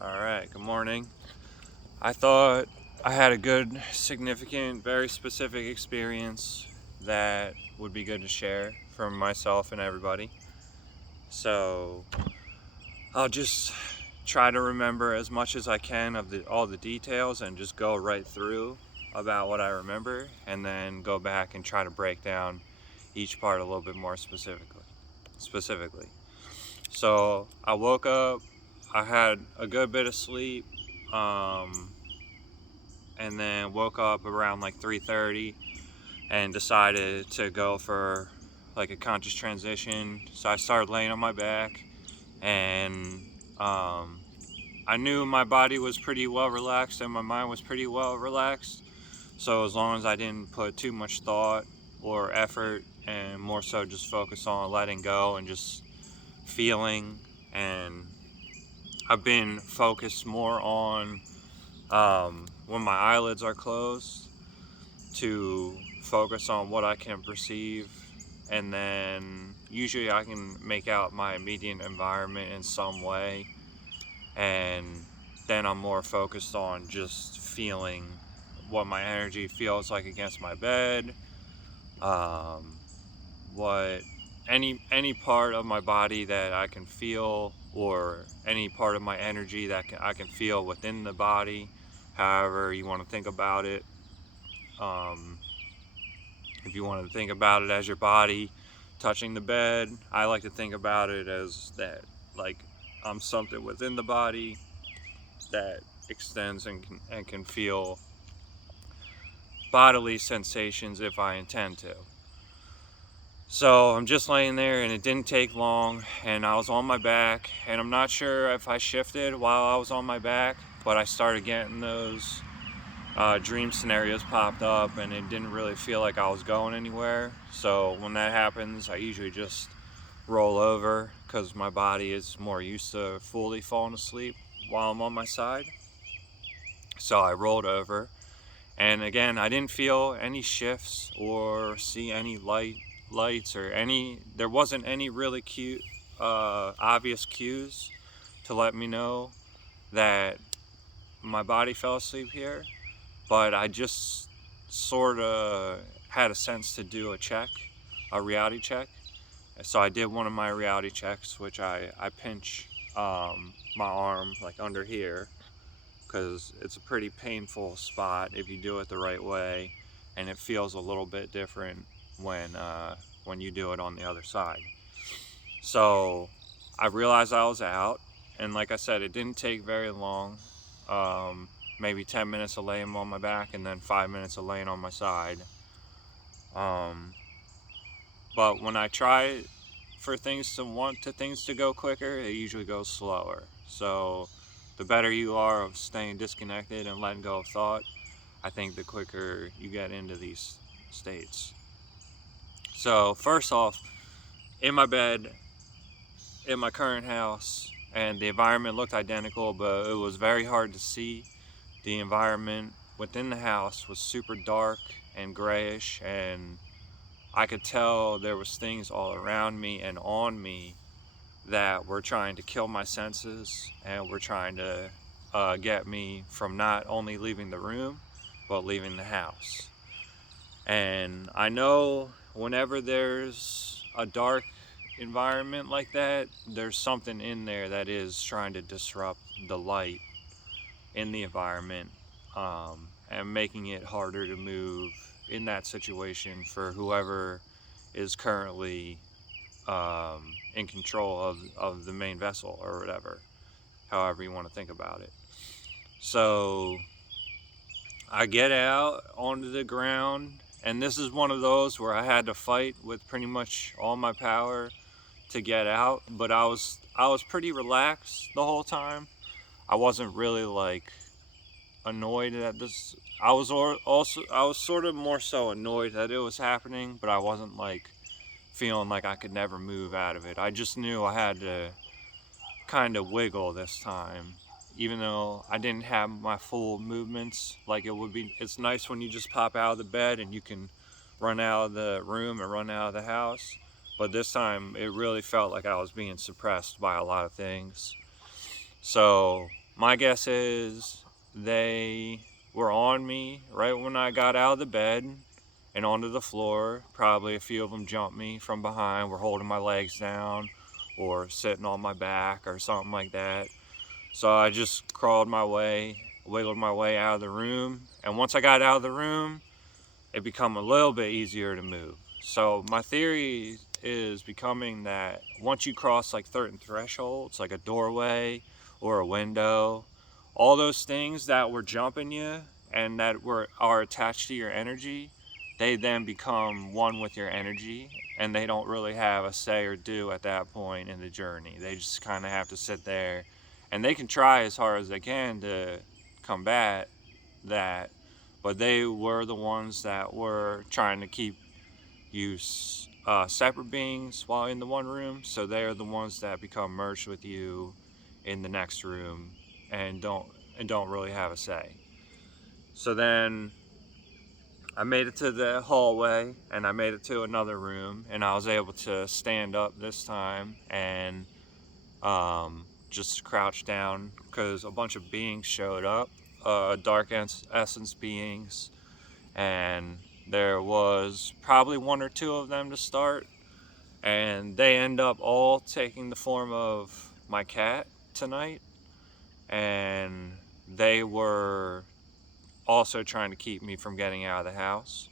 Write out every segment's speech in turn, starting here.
All right, good morning. I thought I had a good, significant, very specific experience that would be good to share from myself and everybody. So I'll just try to remember as much as I can of all the details and just go right through about what I remember and then go back and try to break down each part a little bit more specifically. So I woke up, I had a good bit of sleep. Um, and then woke up around like 3:30 and decided to go for like a conscious transition. So I started laying on my back, and um, I knew my body was pretty well relaxed and my mind was pretty well relaxed. So as long as I didn't put too much thought or effort, and more so just focus on letting go and just feeling, and I've been focused more on when my eyelids are closed to focus on what I can perceive, and then usually I can make out my immediate environment in some way, and then I'm more focused on just feeling what my energy feels like against my bed, um, what any part of my body that I can feel, or any part of my energy that I can feel within the body, however you want to think about it. Um, If you want to think about it as your body touching the bed, I like to think about it as that, like I'm something within the body that extends and can feel bodily sensations if I intend to. So I'm just laying there, and it didn't take long, and I was on my back, and I'm not sure if I shifted while I was on my back, but I started getting those dream scenarios popped up, and it didn't really feel like I was going anywhere. So when that happens, I usually just roll over because my body is more used to fully falling asleep while I'm on my side. So I rolled over, and again, I didn't feel any shifts or see any lights or any. There wasn't any really cute, obvious cues to let me know that my body fell asleep here, but I just sort of had a sense to do a reality check. So I did one of my reality checks, which I pinch my arm like under here because it's a pretty painful spot if you do it the right way, and it feels a little bit different when you do it on the other side. So I realized I was out, and like I said, it didn't take very long. Maybe 10 minutes of laying on my back, and then 5 minutes of laying on my side. Um, but when I try for things to go quicker, it usually goes slower. So the better you are of staying disconnected and letting go of thought, I think the quicker you get into these states. So first off, in my bed, in my current house, and the environment looked identical, but it was very hard to see. The environment within the house was super dark and grayish, and I could tell there was things all around me and on me that were trying to kill my senses and were trying to get me from not only leaving the room but leaving the house. And I know whenever there's a dark environment like that, there's something in there that is trying to disrupt the light in the environment, and making it harder to move in that situation for whoever is currently in control of the main vessel or whatever, however you want to think about it. So I get out onto the ground, and this is one of those where I had to fight with pretty much all my power to get out, but I was pretty relaxed the whole time. I wasn't really like annoyed at this. I was sort of more so annoyed that it was happening, but I wasn't like feeling like I could never move out of it. I just knew I had to kind of wiggle this time, even though I didn't have my full movements like it would be. It's nice when you just pop out of the bed and you can run out of the room and run out of the house, but this time it really felt like I was being suppressed by a lot of things. So My guess is they were on me right when I got out of the bed and onto the floor. Probably a few of them jumped me from behind, were holding my legs down or sitting on my back or something like that. So I just crawled my way, wiggled my way out of the room. And once I got out of the room, it become a little bit easier to move. So my theory is becoming that once you cross like certain thresholds, like a doorway or a window, all those things that were jumping you and that are attached to your energy, they then become one with your energy, and they don't really have a say or do at that point in the journey. They just kind of have to sit there, and they can try as hard as they can to combat that, but they were the ones that were trying to keep you separate beings while in the one room. So they are the ones that become merged with you in the next room and don't really have a say. So then I made it to the hallway and I made it to another room, and I was able to stand up this time and just crouch down because a bunch of beings showed up, dark essence beings, and there was probably one or two of them to start, and they end up all taking the form of my cat tonight, and they were also trying to keep me from getting out of the house.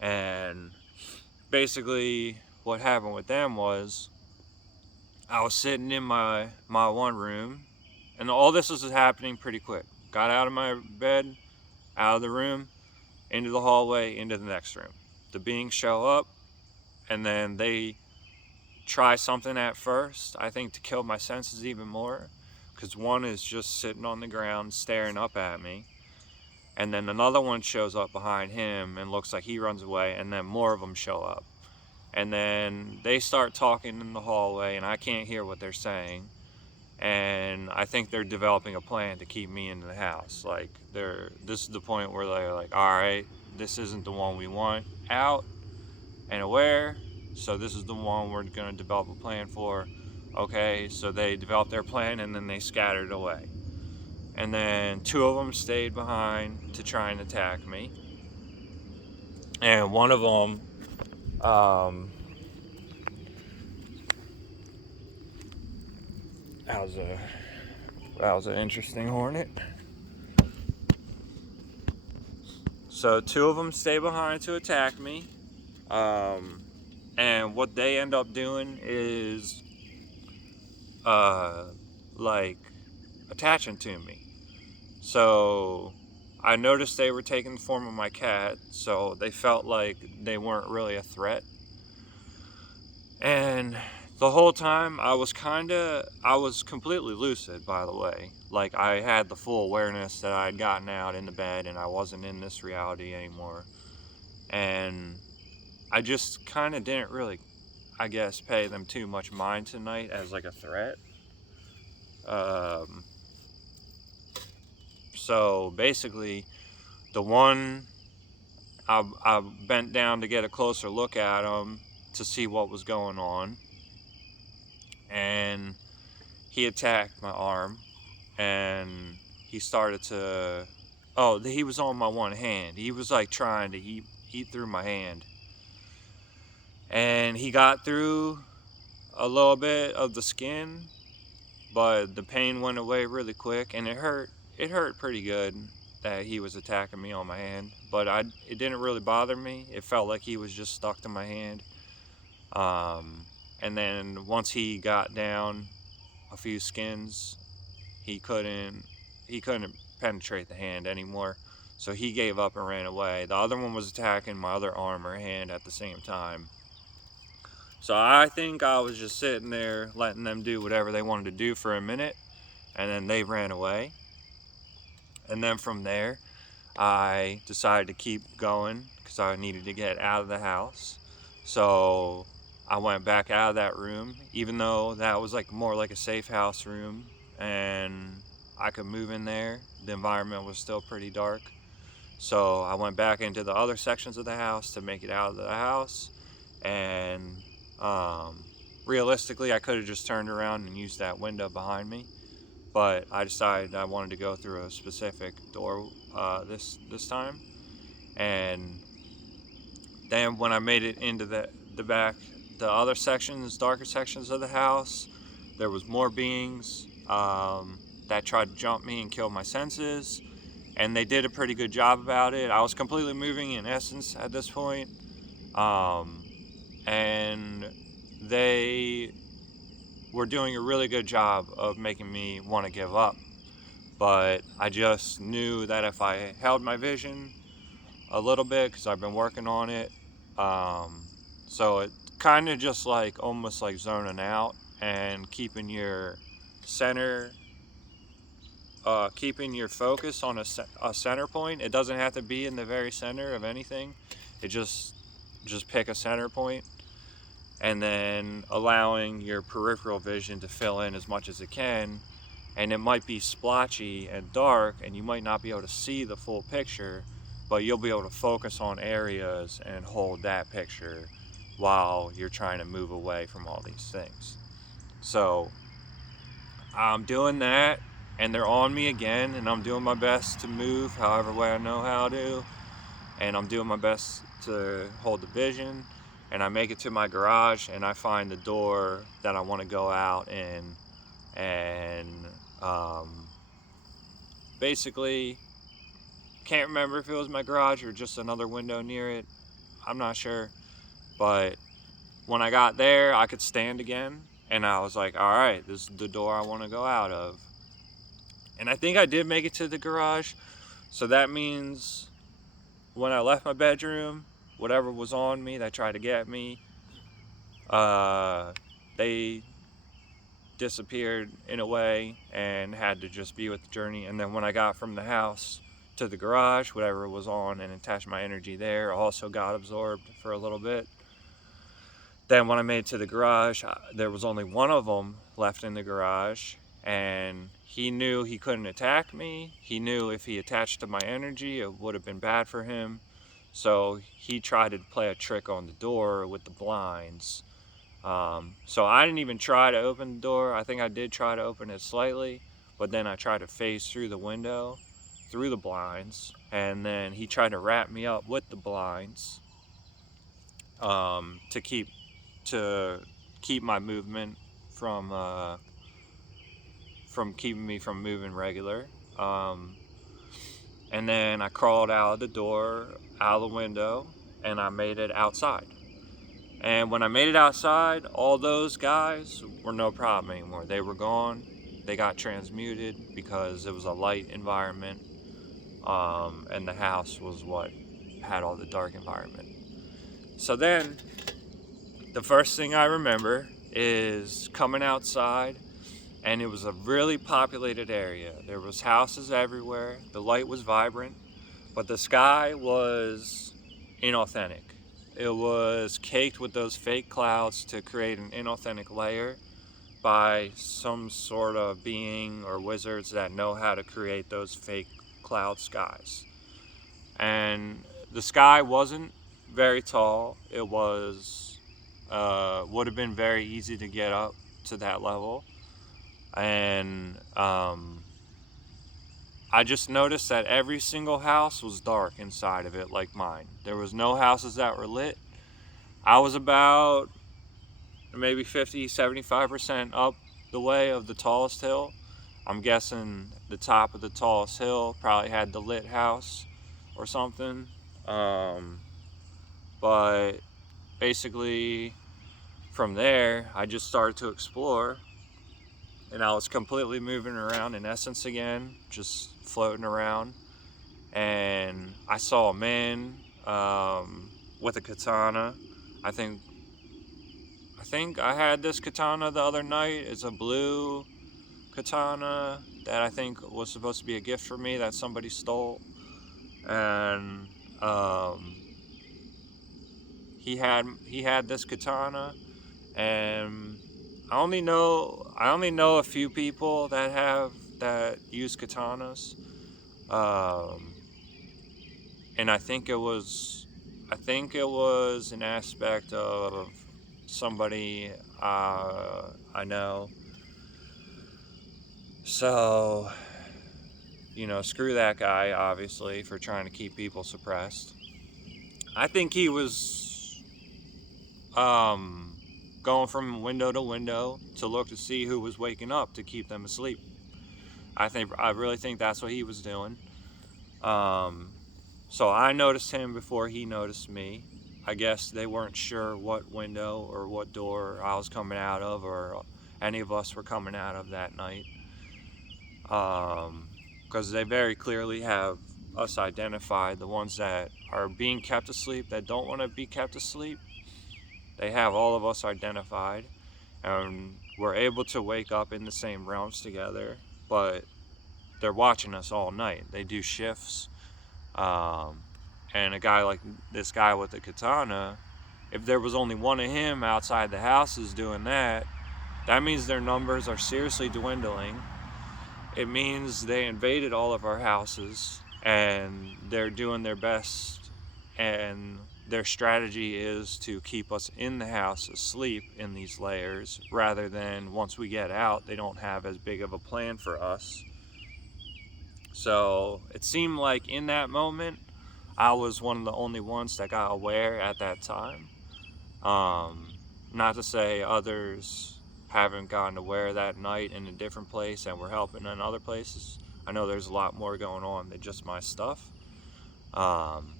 And basically what happened with them was I was sitting in my one room, and all this was happening pretty quick. Got out of my bed, out of the room, into the hallway, into the next room. The beings show up, and then they try something at first, I think to kill my senses even more, because one is just sitting on the ground staring up at me, and then another one shows up behind him and looks like he runs away, and then more of them show up, and then they start talking in the hallway, and I can't hear what they're saying, and I think they're developing a plan to keep me in the house. Like, this is the point where they're like, all right, this isn't the one we want out and aware, so this is the one we're going to develop a plan for. Okay, so they developed their plan and then they scattered away, and then two of them stayed behind to try and attack me, and one of them that was an interesting hornet. So two of them stay behind to attack me, and what they end up doing is uh, like attaching to me. So I noticed they were taking the form of my cat, so they felt like they weren't really a threat. And the whole time I was completely lucid, by the way. Like, I had the full awareness that I had gotten out in the bed and I wasn't in this reality anymore. And I just kind of didn't really, I guess, pay them too much mind tonight as like a threat. Um, so basically, the one I bent down to get a closer look at him to see what was going on, and he attacked my arm, and he started to. Oh, he was on my one hand. He was like trying to eat through my hand, and he got through a little bit of the skin, but the pain went away really quick, and it hurt. It hurt pretty good that he was attacking me on my hand, but it didn't really bother me. It felt like he was just stuck to my hand. Um, and then once he got down a few skins, he couldn't he couldn't penetrate the hand anymore. So he gave up and ran away. The other one was attacking my other arm or hand at the same time. So I think I was just sitting there letting them do whatever they wanted to do for a minute, and then they ran away. And then from there, I decided to keep going because I needed to get out of the house. So I went back out of that room, even though that was like more like a safe house room and I could move in there. The environment was still pretty dark. So I went back into the other sections of the house to make it out of the house. And um, realistically, I could have just turned around and used that window behind me. but I decided I wanted to go through a specific door this time. And then when I made it into the back, the other sections, darker sections of the house, there was more beings that tried to jump me and kill my senses, and they did a pretty good job about it. I was completely moving in essence at this point, um, and they were doing a really good job of making me want to give up. But I just knew that if I held my vision a little bit, because I've been working on it, um, so it kind of just like almost like zoning out and keeping your center, keeping your focus on a center point. It doesn't have to be in the very center of anything. It just pick a center point, and then allowing your peripheral vision to fill in as much as it can. And it might be splotchy and dark, and you might not be able to see the full picture, but you'll be able to focus on areas and hold that picture while you're trying to move away from all these things. So I'm doing that, and they're on me again, and I'm doing my best to move however way I know how to, and I'm doing my best to hold the vision. And I make it to my garage, and I find the door that I want to go out in, and um, basically can't remember if it was my garage or just another window near it. I'm not sure. But when I got there, I could stand again, and I was like, all right, this is the door I want to go out of. And I think I did make it to the garage, so that means when I left my bedroom, whatever was on me that tried to get me, they disappeared in a way and had to just be with the journey. And then when I got from the house to the garage, whatever was on and attached my energy there also got absorbed for a little bit. Then when I made it to the garage, there was only one of them left in the garage, and he knew he couldn't attack me. He knew if he attached to my energy, it would have been bad for him. So he tried to play a trick on the door with the blinds. So I didn't even try to open the door. I think I did try to open it slightly, but then I tried to phase through the window, through the blinds, and then he tried to wrap me up with the blinds to keep my movement from keeping me from moving regular. And then I crawled out of the door, out of the window, and I made it outside. And when I made it outside, all those guys were no problem anymore. They were gone. They got transmuted because it was a light environment, and the house was what had all the dark environment. So then, the first thing I remember is coming outside, and it was a really populated area. There was houses everywhere. The light was vibrant, but the sky was inauthentic. It was caked with those fake clouds to create an inauthentic layer by some sort of being or wizards that know how to create those fake cloud skies. And the sky wasn't very tall. It was would have been very easy to get up to that level. And I just noticed that every single house was dark inside of it, like mine. There was no houses that were lit. I was about maybe 50, 75% up the way of the tallest hill. I'm guessing the top of the tallest hill probably had the lit house or something. But basically, from there, I just started to explore, and I was completely moving around in essence again, just floating around. And I saw a man with a katana. I think I had this katana the other night. It's a blue katana that I think was supposed to be a gift for me that somebody stole. And he had this katana, and I only know a few people that use katanas. And I think it was an aspect of somebody I know. So, screw that guy, obviously, for trying to keep people suppressed. I think he was going from window to window to look to see who was waking up to keep them asleep. I really think that's what he was doing. Um, so I noticed him before he noticed me. I guess they weren't sure what window or what door I was coming out of, or any of us were coming out of that night. Because they very clearly have us identified, the ones that are being kept asleep, that don't want to be kept asleep. They have all of us identified, and we're able to wake up in the same realms together, but they're watching us all night. They do shifts. And a guy like this guy with the katana, if there was only one of him outside the houses doing that, that means their numbers are seriously dwindling. It means they invaded all of our houses and they're doing their best, and their strategy is to keep us in the house asleep in these layers, rather than once we get out, they don't have as big of a plan for us. So it seemed like in that moment, I was one of the only ones that got aware at that time. Um, Not to say others haven't gotten aware that night in a different place and were helping in other places. I know there's a lot more going on than just my stuff. Um,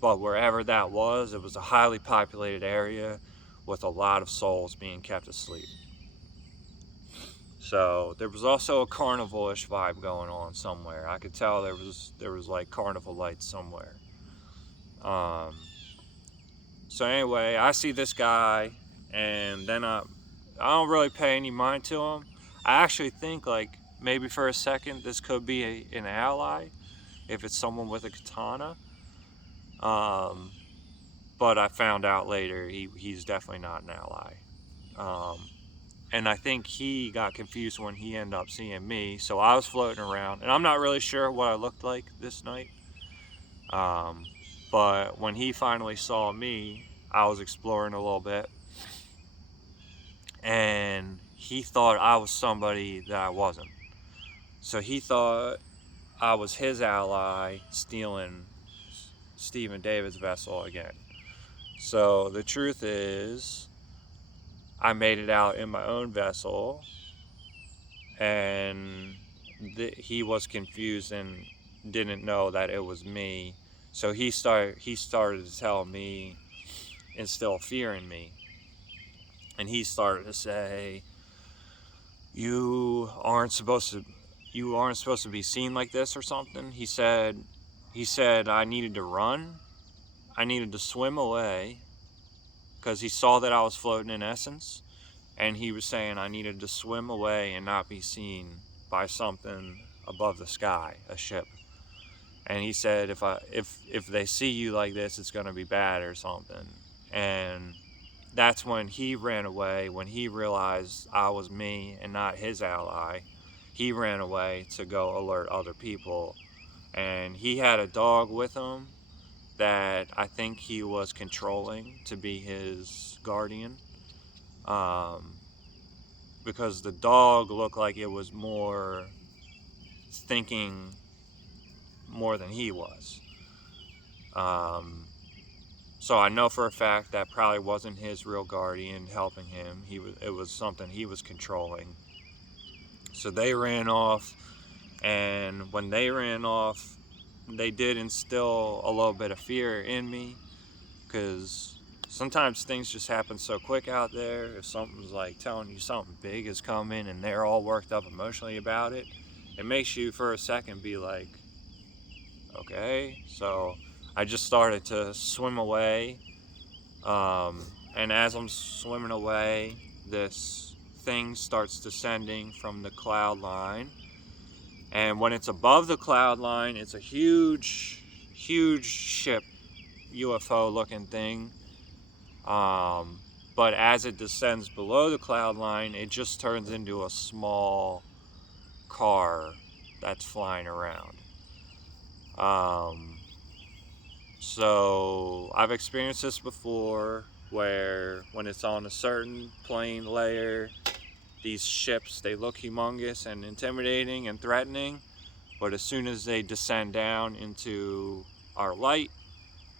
but wherever that was, it was a highly populated area with a lot of souls being kept asleep. So there was also a carnival-ish vibe going on somewhere. I could tell there was like carnival lights somewhere. Um, so anyway, I see this guy, and then I don't really pay any mind to him. I actually think like maybe for a second this could be an ally if it's someone with a katana. Um, but I found out later he's definitely not an ally. Um, and I think he got confused when he ended up seeing me. So I was floating around, and I'm not really sure what I looked like this night. Um, but when he finally saw me, I was exploring a little bit, and he thought I was somebody that I wasn't. So he thought I was his ally stealing Stephen David's vessel again. So the truth is, I made it out in my own vessel, and he was confused and didn't know that it was me. So he started to tell me, instill fear in me, and he started to say, "You aren't supposed to be seen like this," or something. He said I needed to run. I needed to swim away because he saw that I was floating in essence, and he was saying I needed to swim away and not be seen by something above the sky, a ship. And he said if they see you like this, it's gonna be bad or something. And that's when he ran away. When he realized I was me and not his ally, he ran away to go alert other people. And he had a dog with him that I think he was controlling to be his guardian. Um, because the dog looked like it was more thinking more than he was. Um, so I know for a fact that probably wasn't his real guardian helping him. It was something he was controlling. So they ran off, and when they ran off, they did instill a little bit of fear in me, because sometimes things just happen so quick out there. If something's like telling you something big is coming and they're all worked up emotionally about it, it makes you for a second be like, okay. So I just started to swim away, and as I'm swimming away, this thing starts descending from the cloud line. And when it's above the cloud line, it's a huge, huge ship, UFO looking thing. But as it descends below the cloud line, it just turns into a small car that's flying around. So I've experienced this before, where when it's on a certain plane layer, these ships, they look humongous and intimidating and threatening, but as soon as they descend down into our light,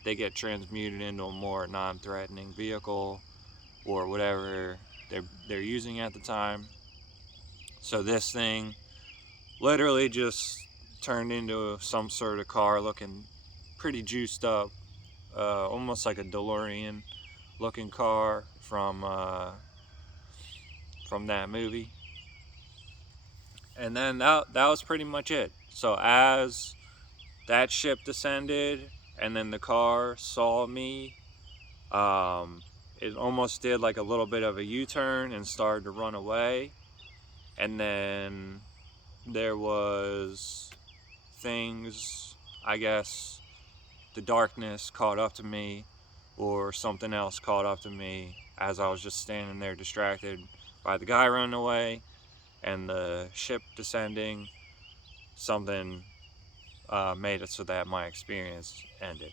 they get transmuted into a more non-threatening vehicle or whatever they're using at the time. So this thing literally just turned into some sort of car looking pretty juiced up, almost like a DeLorean looking car from that movie. And then that was pretty much it. So as that ship descended and then the car saw me, it almost did like a little bit of a U-turn and started to run away. And then there was things, I guess the darkness caught up to me, or something else caught up to me as I was just standing there distracted by the guy running away and the ship descending. Something made it so that my experience ended.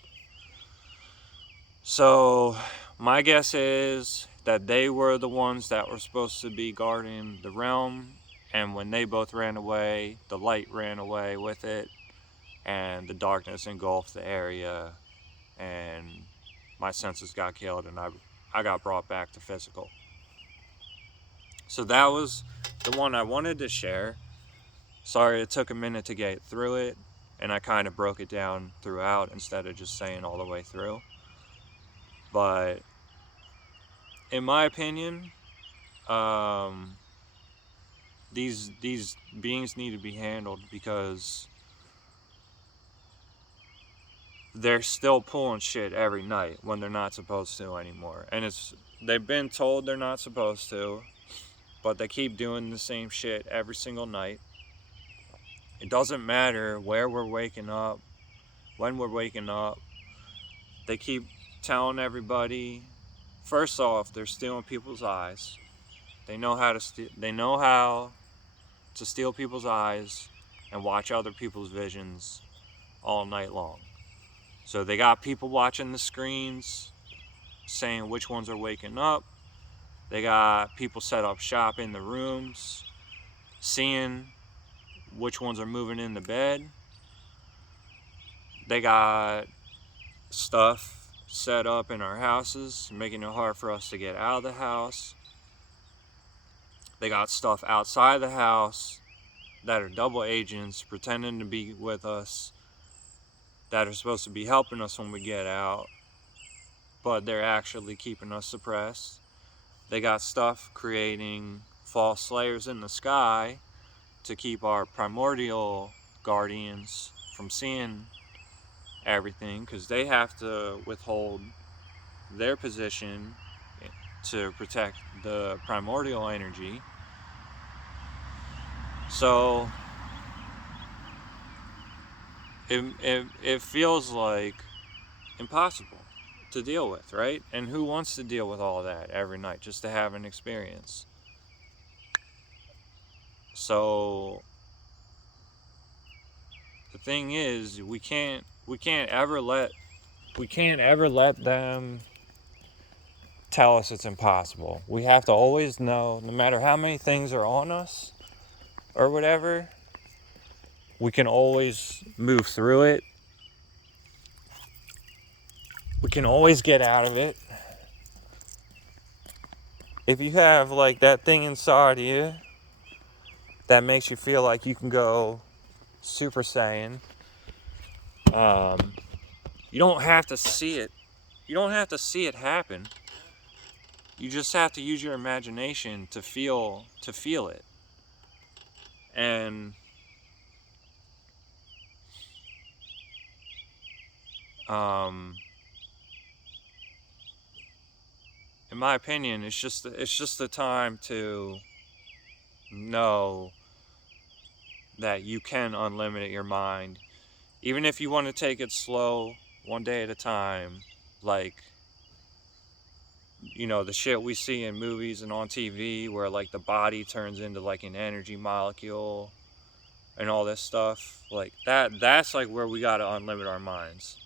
So my guess is that they were the ones that were supposed to be guarding the realm, and when they both ran away, the light ran away with it, and the darkness engulfed the area, and my senses got killed, and I got brought back to physical. So that was the one I wanted to share. Sorry it took a minute to get through it, and I kind of broke it down throughout instead of just saying all the way through. But in my opinion, these beings need to be handled because they're still pulling shit every night when they're not supposed to anymore. And they've been told they're not supposed to, but they keep doing the same shit every single night. It doesn't matter where we're waking up, when we're waking up. They keep telling everybody, first off, they're stealing people's eyes. They know how to steal people's eyes and watch other people's visions all night long. So they got people watching the screens saying which ones are waking up. They got people set up shop in the rooms seeing which ones are moving in the bed. They got stuff set up in our houses, making it hard for us to get out of the house. They got stuff outside the house that are double agents pretending to be with us, that are supposed to be helping us when we get out, but they're actually keeping us suppressed. They got stuff creating false layers in the sky to keep our primordial guardians from seeing everything, because they have to withhold their position to protect the primordial energy. So it feels like impossible to deal with, right? And who wants to deal with all that every night just to have an experience? So the thing is, we can't ever let them tell us it's impossible. We have to always know, no matter how many things are on us or whatever, we can always move through it. We can always get out of it. If you have like that thing inside you that makes you feel like you can go Super Saiyan, you don't have to see it. You don't have to see it happen. You just have to use your imagination to feel it. And in my opinion, it's just the time to know that you can unlimit your mind, even if you want to take it slow, one day at a time. Like, you know, the shit we see in movies and on TV where like the body turns into like an energy molecule and all this stuff, like that's like where we got to unlimit our minds.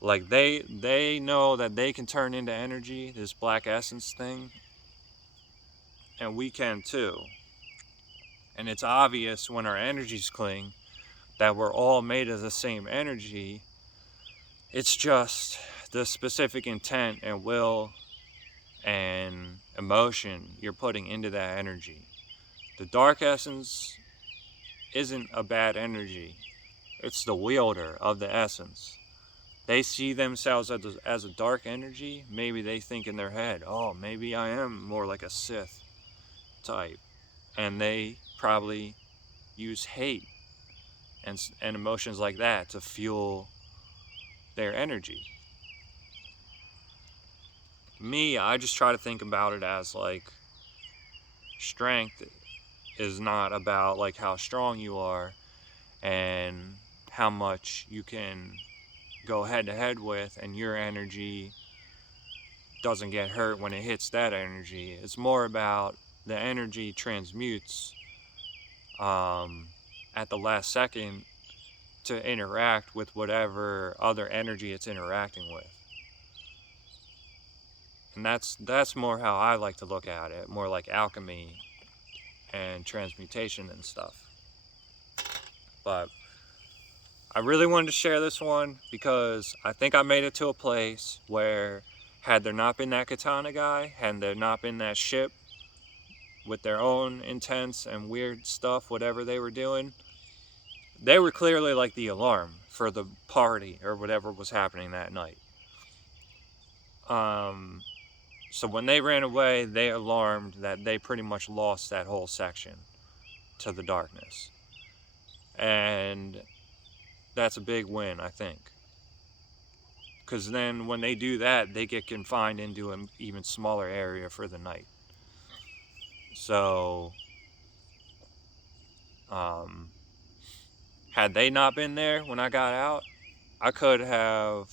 Like they know that they can turn into energy, this black essence thing, and we can too. And it's obvious when our energies cling that we're all made of the same energy. It's just the specific intent and will and emotion you're putting into that energy. The dark essence isn't a bad energy. It's the wielder of the essence. They see themselves as a dark energy. Maybe they think in their head, oh, maybe I am more like a Sith type. And they probably use hate and emotions like that to fuel their energy. Me, I just try to think about it as like strength is not about like how strong you are and how much you can go head to head with, and your energy doesn't get hurt when it hits that energy. It's more about the energy transmutes at the last second to interact with whatever other energy it's interacting with. And that's more how I like to look at it, more like alchemy and transmutation and stuff. But I really wanted to share this one because I think I made it to a place where, had there not been that katana guy, had there not been that ship with their own intense and weird stuff, whatever they were doing, they were clearly like the alarm for the party or whatever was happening that night. So when they ran away, they alarmed that they pretty much lost that whole section to the darkness. And that's a big win, I think. Because then when they do that, they get confined into an even smaller area for the night. So, had they not been there when I got out, I could have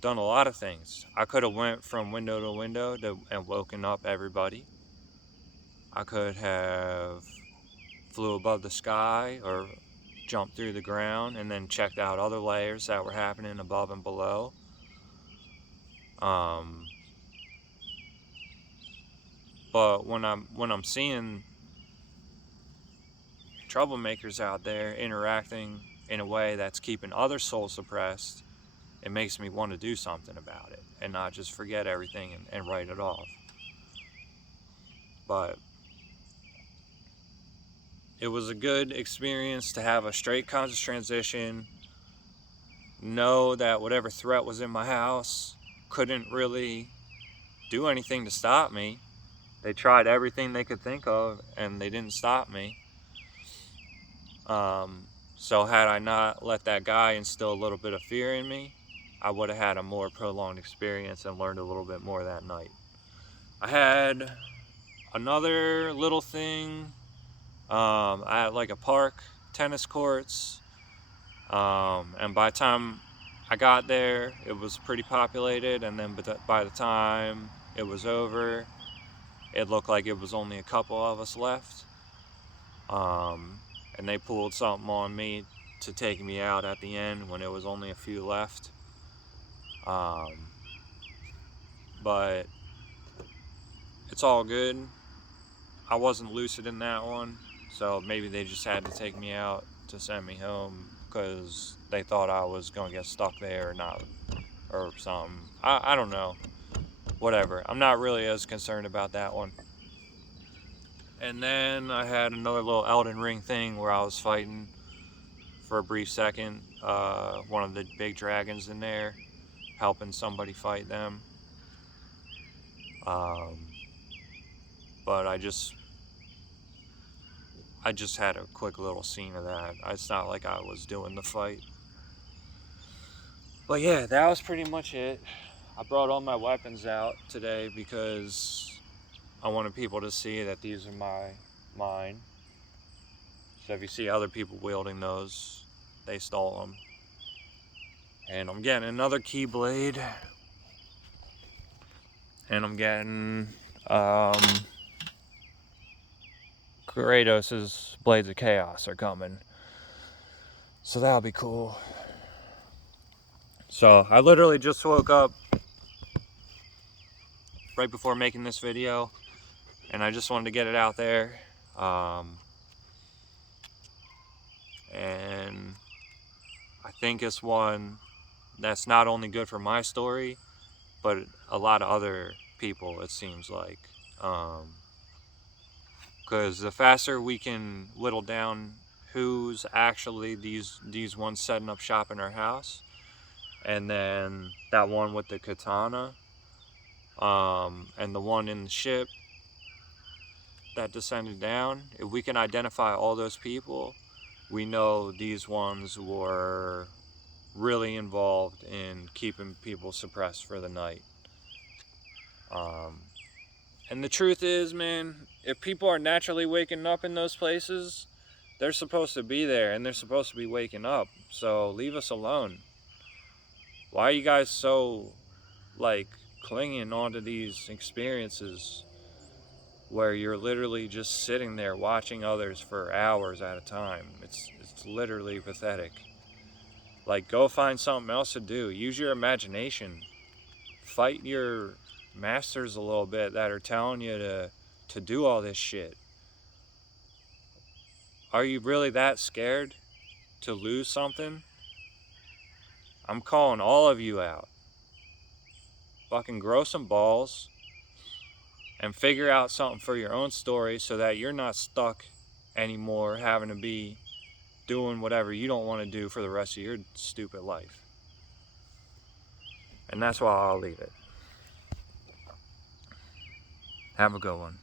done a lot of things. I could have went from window to window and woken up everybody. I could have flew above the sky or jumped through the ground and then checked out other layers that were happening above and below. But when I'm seeing troublemakers out there interacting in a way that's keeping other souls suppressed, it makes me want to do something about it and not just forget everything and write it off. But it was a good experience to have a straight conscious transition, know that whatever threat was in my house couldn't really do anything to stop me. They tried everything they could think of and they didn't stop me. So had I not let that guy instill a little bit of fear in me, I would have had a more prolonged experience and learned a little bit more that night. I had another little thing. I had like a park, tennis courts, and by the time I got there, it was pretty populated, and then by the time it was over, it looked like it was only a couple of us left. And they pulled something on me to take me out at the end when it was only a few left. But it's all good. I wasn't lucid in that one, so maybe they just had to take me out to send me home because they thought I was going to get stuck there or not, or something. I don't know. Whatever. I'm not really as concerned about that one. And then I had another little Elden Ring thing where I was fighting for a brief second one of the big dragons in there, helping somebody fight them. But I just had a quick little scene of that. It's not like I was doing the fight. But yeah, that was pretty much it. I brought all my weapons out today because I wanted people to see that these are mine. So if you see other people wielding those, they stole them. And I'm getting another Keyblade. And I'm getting Kratos' Blades of Chaos are coming. So that'll be cool. So I literally just woke up right before making this video. and I just wanted to get it out there. And I think it's one that's not only good for my story, but a lot of other people, it seems like. Because the faster we can whittle down who's actually these ones setting up shop in our house, and then that one with the katana, and the one in the ship that descended down, if we can identify all those people, we know these ones were really involved in keeping people suppressed for the night. And the truth is, man, if people are naturally waking up in those places, they're supposed to be there and they're supposed to be waking up. So leave us alone. Why are you guys so, like, clinging onto these experiences where you're literally just sitting there watching others for hours at a time? It's literally pathetic. Like, go find something else to do. Use your imagination. Fight your masters a little bit that are telling you to do all this shit. Are you really that scared to lose something? I'm calling all of you out. Fucking grow some balls and figure out something for your own story so that you're not stuck anymore having to be doing whatever you don't want to do for the rest of your stupid life. And that's why I'll leave it. Have a good one.